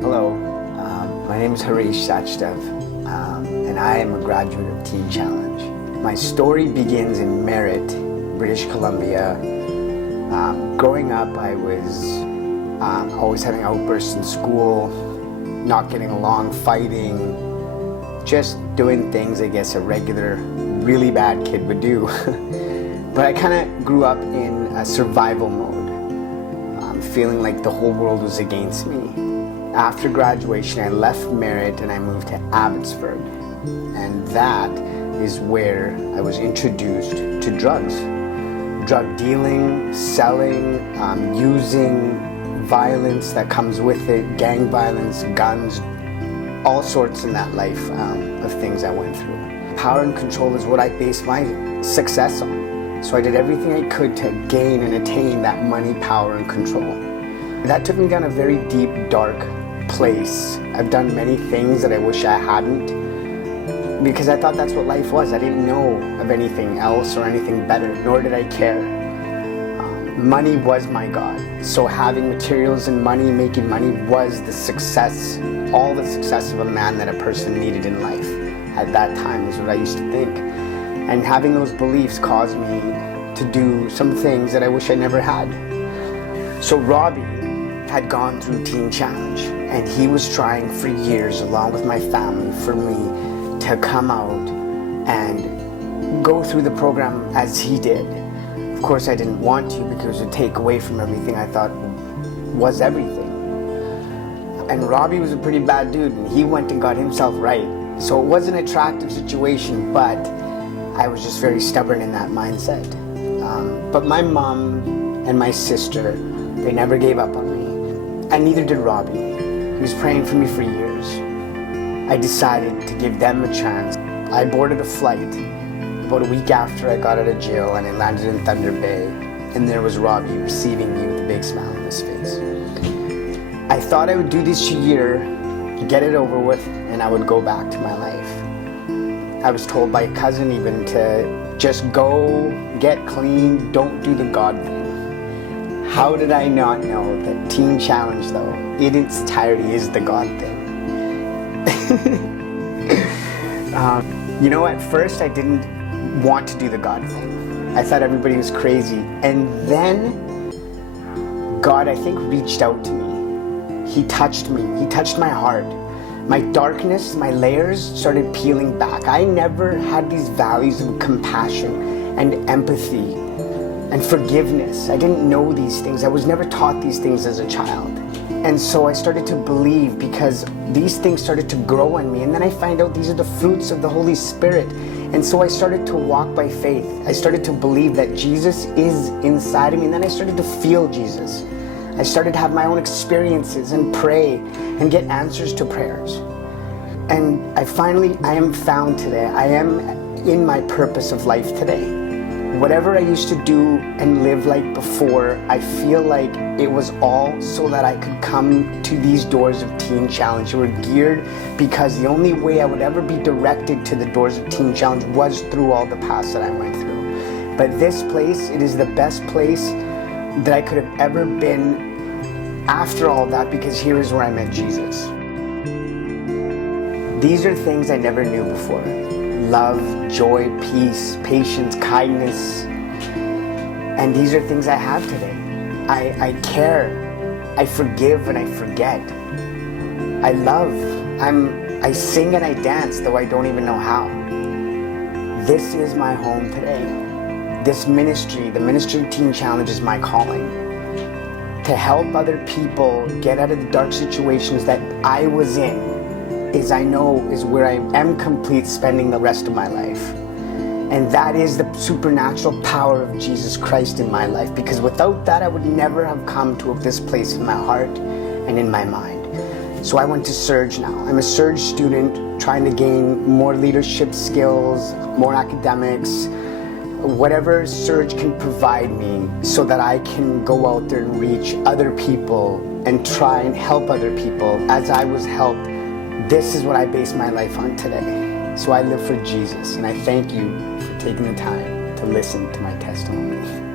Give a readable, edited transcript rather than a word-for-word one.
Hello, my name is Harish, and I am a graduate of Teen Challenge. My story begins in Merritt, British Columbia. Growing up, I was always having outbursts in school, not getting along, fighting, just doing things I guess a regular, really bad kid would do. But I kind of grew up in a survival mode, feeling like the whole world was against me. After graduation, I left Merritt and I moved to Abbotsford. And that is where I was introduced to drugs. Drug dealing, selling, using violence that comes with it, gang violence, guns, all sorts in that life of things I went through. Power and control is what I based my success on. So I did everything I could to gain and attain that money, power, and control. That took me down a very deep, dark place. I've done many things that I wish I hadn't, because I thought that's what life was. I didn't know of anything else or anything better, nor did I care. Money was my God. So having materials and money, making money was the success, all the success of a man that a person needed in life. At that time is what I used to think. And having those beliefs caused me to do some things that I wish I never had. So Robbie had gone through Teen Challenge, and he was trying for years, along with my family, for me to come out and go through the program as he did. Of course, I didn't want to, because it would take away from everything I thought was everything. And Robbie was a pretty bad dude, and he went and got himself right. So it was an attractive situation, but I was just very stubborn in that mindset. But my mom and my sister, they never gave up on me. And neither did Robbie. He was praying for me for years. I decided to give them a chance. I boarded a flight about a week after I got out of jail, and I landed in Thunder Bay. And there was Robbie receiving me with a big smile on his face. I thought I would do this year, get it over with, and I would go back to my life. I was told by a cousin even to just go, get clean, don't do the God thing. How did I not know that Teen Challenge, though, in its entirety is the God thing? At first I didn't want to do the God thing. I thought everybody was crazy. And then God, I think, reached out to me. He touched me. He touched my heart. My darkness, my layers started peeling back. I never had these values of compassion and empathy and forgiveness. I didn't know these things. I was never taught these things as a child. And so I started to believe, because these things started to grow in me. And then I find out these are the fruits of the Holy Spirit. And so I started to walk by faith. I started to believe that Jesus is inside of me. And then I started to feel Jesus. I started to have my own experiences and pray and get answers to prayers. And I am found today. I am in my purpose of life today. Whatever I used to do and live like before, I feel like it was all so that I could come to these doors of Teen Challenge. They were geared because the only way I would ever be directed to the doors of Teen Challenge was through all the past that I went through. But this place, it is the best place that I could have ever been after all that, because here is where I met Jesus. These are things I never knew before. Love, joy, peace, patience, kindness. And these are things I have today. I care, I forgive, and I forget. I love, I sing and I dance, though I don't even know how. This is my home today. This ministry, the ministry of Teen Challenge, is my calling. To help other people get out of the dark situations that I was in, is where I am complete spending the rest of my life. And that is the supernatural power of Jesus Christ in my life, because without that I would never have come to this place in my heart and in my mind. So I went to Surge now. I'm a Surge student trying to gain more leadership skills, more academics, whatever Surge can provide me, so that I can go out there and reach other people and try and help other people as I was helped. This is what I base my life on today. So I live for Jesus, and I thank you for taking the time to listen to my testimony.